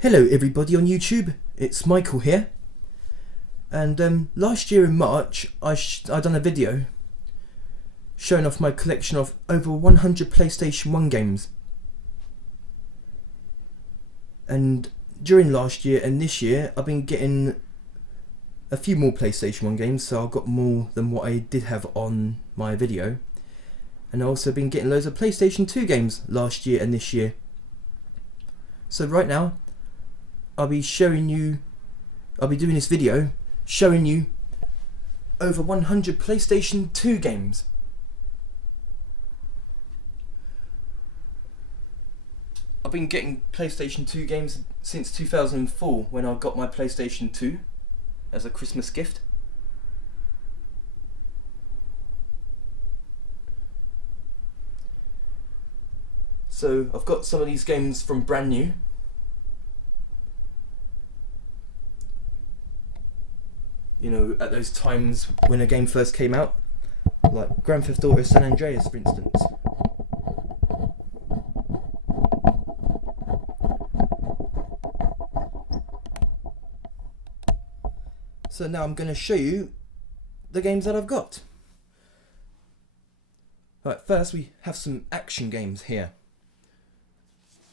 Hello everybody on YouTube, it's Michael here, and last year in March I done a video showing off my collection of over 100 PlayStation 1 games, and during last year and this year I've been getting a few more PlayStation 1 games, so I've got more than what I did have on my video, and I've also been getting loads of PlayStation 2 games last year and this year. So right now I'll be doing this video showing you over 100 PlayStation 2 games. I've been getting PlayStation 2 games since 2004 when I got my PlayStation 2 as a Christmas gift. So I've got some of these games from brand new. You know, at those times when a game first came out, like Grand Theft Auto San Andreas, for instance. So now I'm going to show you the games that I've got. Right, first we have some action games here.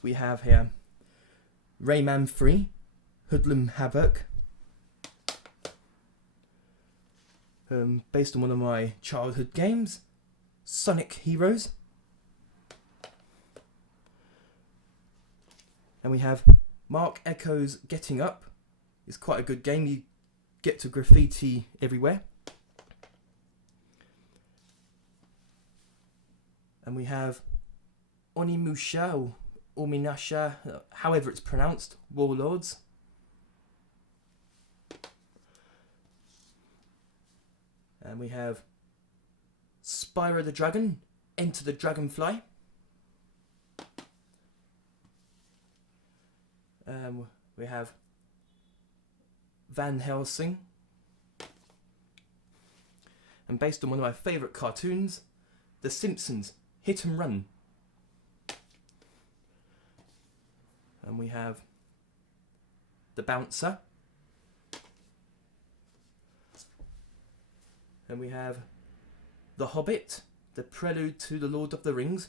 We have here Rayman 3, Hoodlum Havoc, based on one of my childhood games, Sonic Heroes. And we have Mark Echo's Getting Up. It's quite a good game, you get to graffiti everywhere. And we have Onimusha or Ominasha, however it's pronounced, Warlords. And we have Spyro the Dragon, Enter the Dragonfly. We have Van Helsing. And based on one of my favourite cartoons, The Simpsons, Hit and Run. And we have The Bouncer. And we have The Hobbit, the prelude to The Lord of the Rings.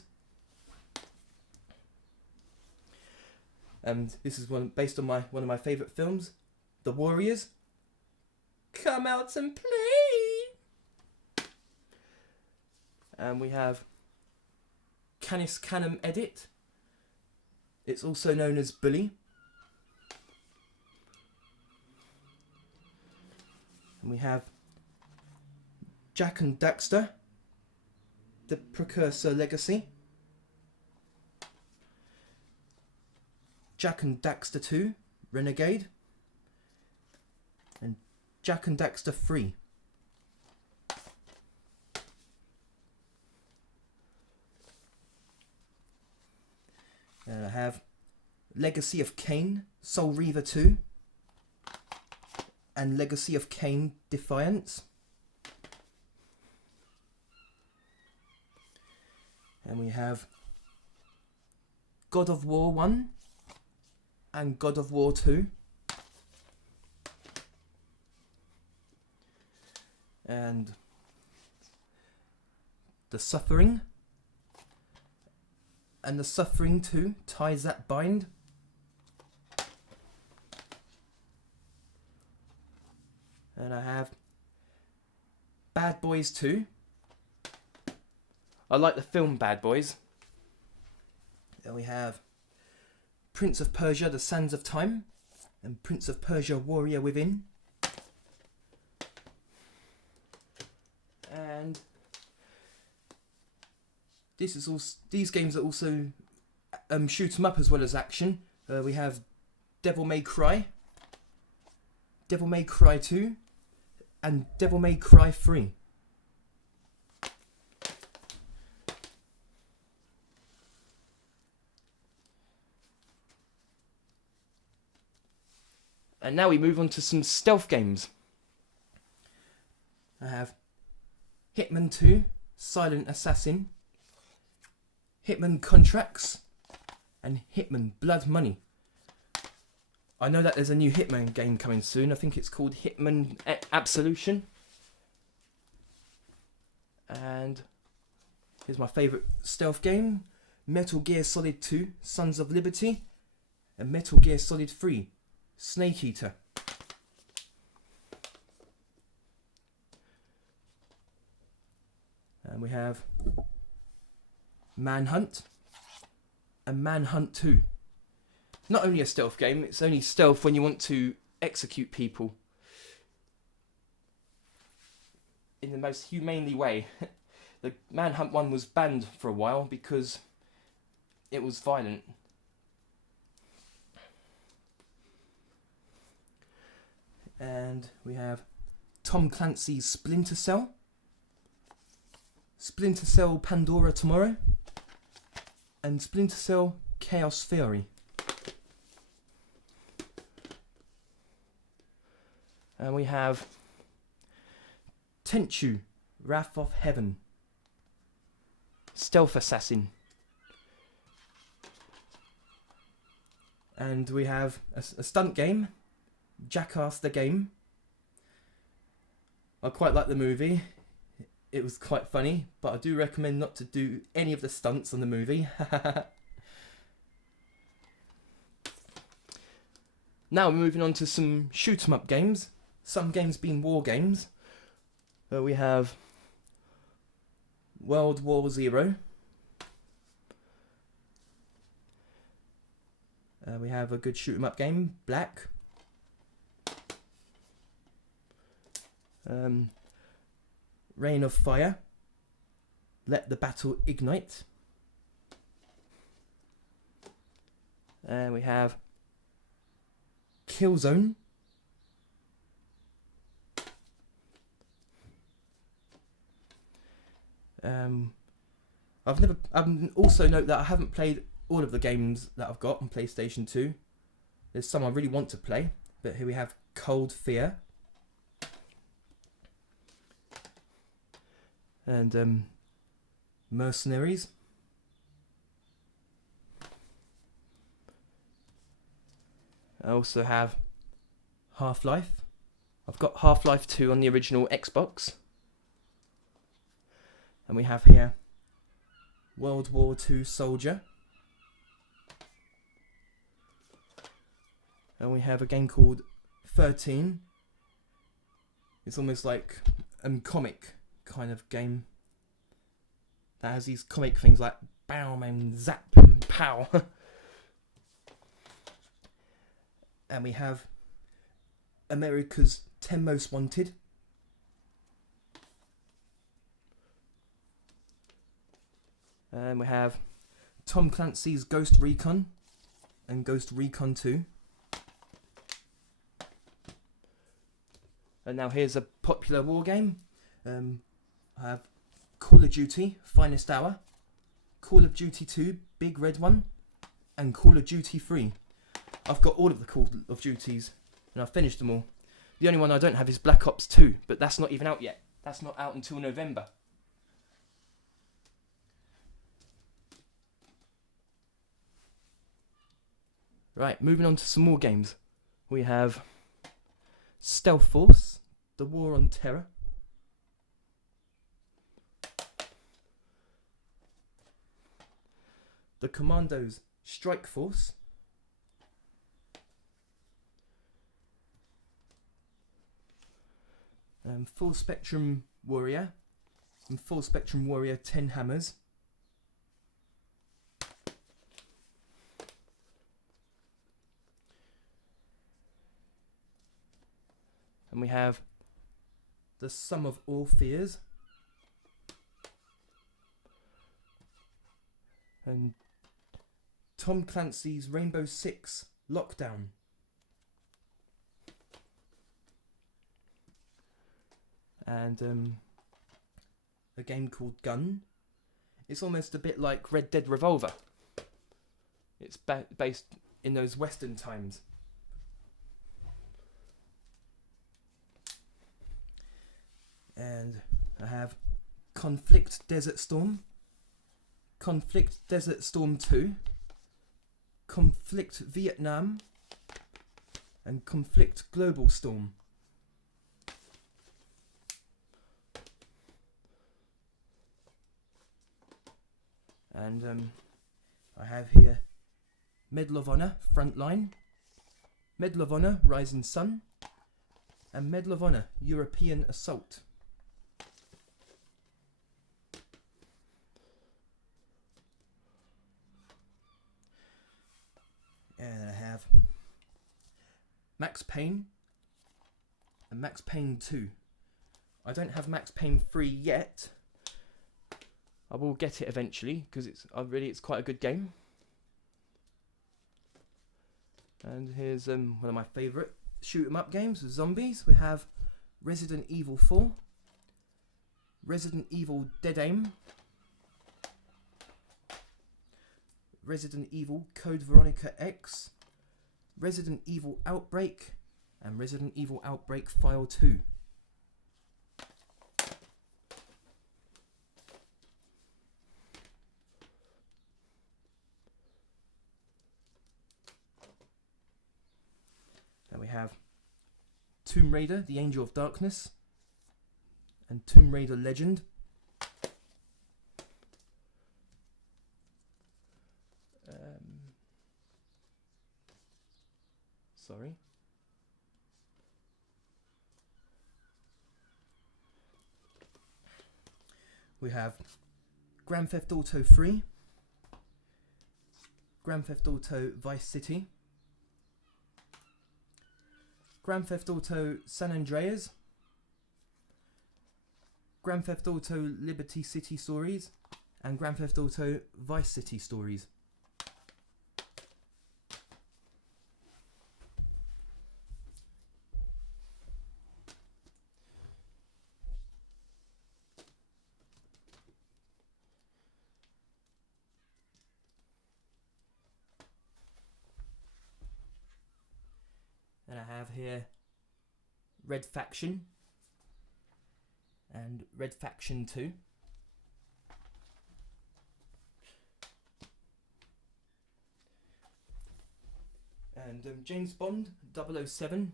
And this is based on one of my favourite films, The Warriors. Come out and play! And we have Canis Canem Edit. It's also known as Bully. And we have Jak and Daxter, The Precursor Legacy. Jak and Daxter 2, Renegade. And Jak and Daxter 3. And I have Legacy of Kain, Soul Reaver 2. And Legacy of Kain, Defiance. And we have God of War 1 and God of War 2. And The Suffering. And The Suffering 2, Ties That Bind. And I have Bad Boys 2. I like the film Bad Boys. Then we have Prince of Persia, The Sands of Time, and Prince of Persia, Warrior Within. And these games are also shoot 'em up as well as action. We have Devil May Cry, Devil May Cry 2, and Devil May Cry 3. And now we move on to some stealth games. I have Hitman 2, Silent Assassin, Hitman Contracts, and Hitman Blood Money. I know that there's a new Hitman game coming soon. I think it's called Hitman Absolution. And here's my favourite stealth game. Metal Gear Solid 2, Sons of Liberty. And Metal Gear Solid 3, Snake Eater. And we have Manhunt and Manhunt 2. Not only a stealth game, it's only stealth when you want to execute people in the most humanely way. The Manhunt 1 was banned for a while because it was violent. And we have Tom Clancy's Splinter Cell, Splinter Cell Pandora Tomorrow, and Splinter Cell Chaos Theory. And we have Tenchu, Wrath of Heaven, Stealth Assassin. And we have a stunt game, Jackass the Game. I quite like the movie. It was quite funny, but I do recommend not to do any of the stunts on the movie. Now we're moving on to some shoot 'em up games. Some games being war games. We have World War Zero. We have a good shoot 'em up game, Black. Rain of Fire. Let the Battle Ignite. And we have Killzone. Also note that I haven't played all of the games that I've got on PlayStation 2. There's some I really want to play, but here we have Cold Fear. And Mercenaries. I also have Half-Life. I've got Half-Life 2 on the original Xbox. And we have here World War II Soldier. And we have a game called 13. It's almost like a comic kind of game that has these comic things like bam and zap and pow. And we have America's 10 Most Wanted. And we have Tom Clancy's Ghost Recon and Ghost Recon 2. And now here's a popular war game. I have Call of Duty Finest Hour, Call of Duty 2 Big Red One, and Call of Duty 3. I've got all of the Call of Duties and I've finished them all. The only one I don't have is Black Ops 2, but that's not even out yet. That's not out until November. Right, moving on to some more games. We have Stealth Force, The War on Terror. The Commandos, Strike Force. Full Spectrum Warrior. And Full Spectrum Warrior 10 Hammers. And we have The Sum of All Fears. And Tom Clancy's Rainbow Six Lockdown. And a game called Gun. It's almost a bit like Red Dead Revolver. It's based in those Western times. And I have Conflict Desert Storm, Conflict Desert Storm 2, Conflict Vietnam, and Conflict Global Storm. And I have here Medal of Honor Frontline, Medal of Honor Rising Sun, and Medal of Honor European Assault. And I have Max Payne and Max Payne 2. I don't have Max Payne 3 yet. I will get it eventually because it's quite a good game. And here's one of my favourite shoot 'em up games with zombies. We have Resident Evil 4, Resident Evil Dead Aim, Resident Evil Code Veronica X, Resident Evil Outbreak, and Resident Evil Outbreak File 2. And we have Tomb Raider, The Angel of Darkness, and Tomb Raider Legend. Sorry. We have Grand Theft Auto 3, Grand Theft Auto Vice City, Grand Theft Auto San Andreas, Grand Theft Auto Liberty City Stories, and Grand Theft Auto Vice City Stories. And I have here Red Faction and Red Faction 2. And James Bond 007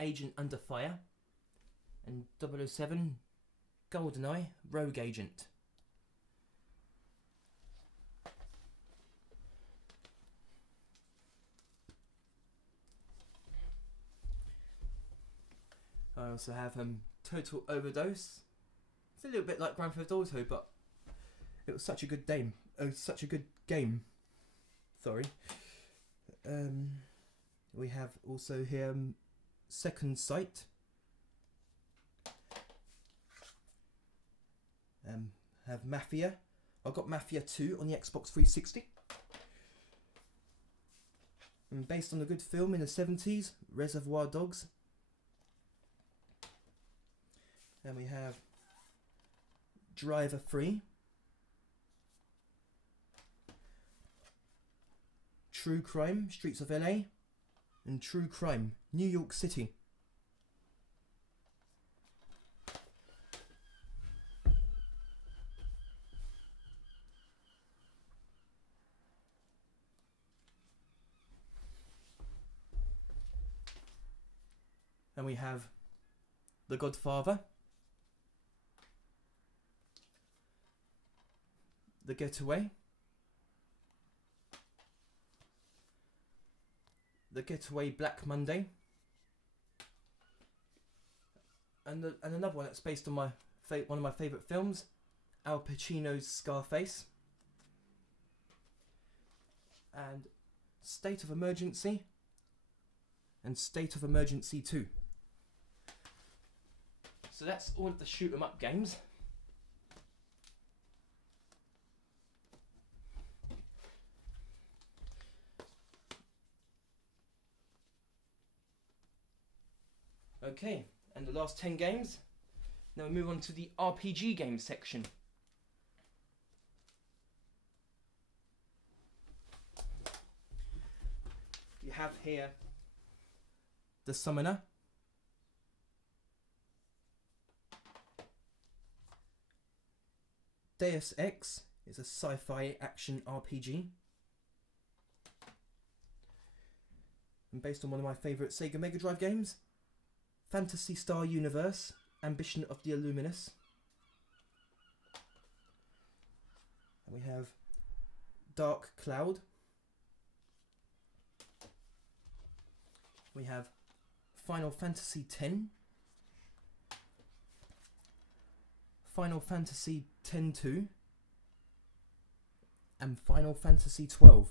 Agent Under Fire, and 007 GoldenEye Rogue Agent. I also have Total Overdose. It's a little bit like Grand Theft Auto, but it was such a good game. Sorry. We have also here Second Sight. Have Mafia. I got Mafia 2 on the Xbox 360. And based on a good film in the 70s, Reservoir Dogs. Then we have Driver 3, True Crime, Streets of LA, and True Crime, New York City. And we have The Godfather, The Getaway, The Getaway Black Monday, and another one that's based on one of my favourite films, Al Pacino's Scarface, and State of Emergency, and State of Emergency 2. So that's all of the shoot 'em up games. Okay, and the last 10 games. Now we move on to the RPG game section. You have here The Summoner, Deus Ex is a sci-fi action RPG. and based on one of my favourite Sega Mega Drive games, Phantasy Star Universe, Ambition of the Illuminous. And we have Dark Cloud. We have Final Fantasy X, Final Fantasy X-2, and Final Fantasy XII.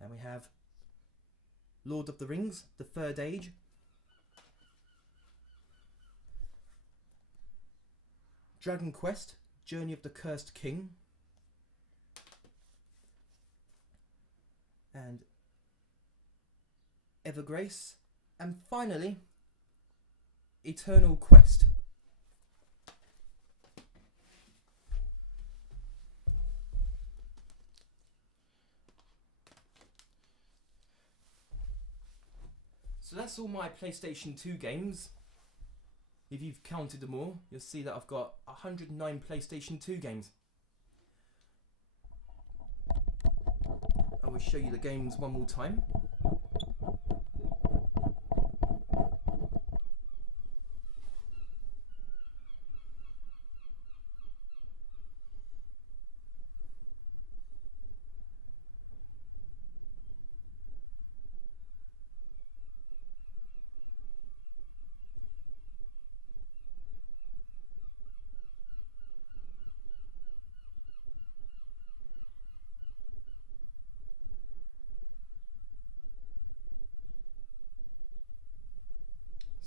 And we have Lord of the Rings, The Third Age, Dragon Quest, Journey of the Cursed King, and Evergrace, and finally Eternal Quest. So that's all my PlayStation 2 games. If you've counted them all, you'll see that I've got 109 PlayStation 2 games. I will show you the games one more time.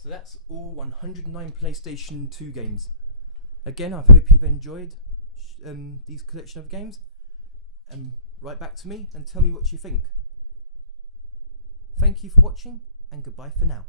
So that's all 109 PlayStation 2 games. Again, I hope you've enjoyed these collection of games. Write back to me and tell me what you think. Thank you for watching, and goodbye for now.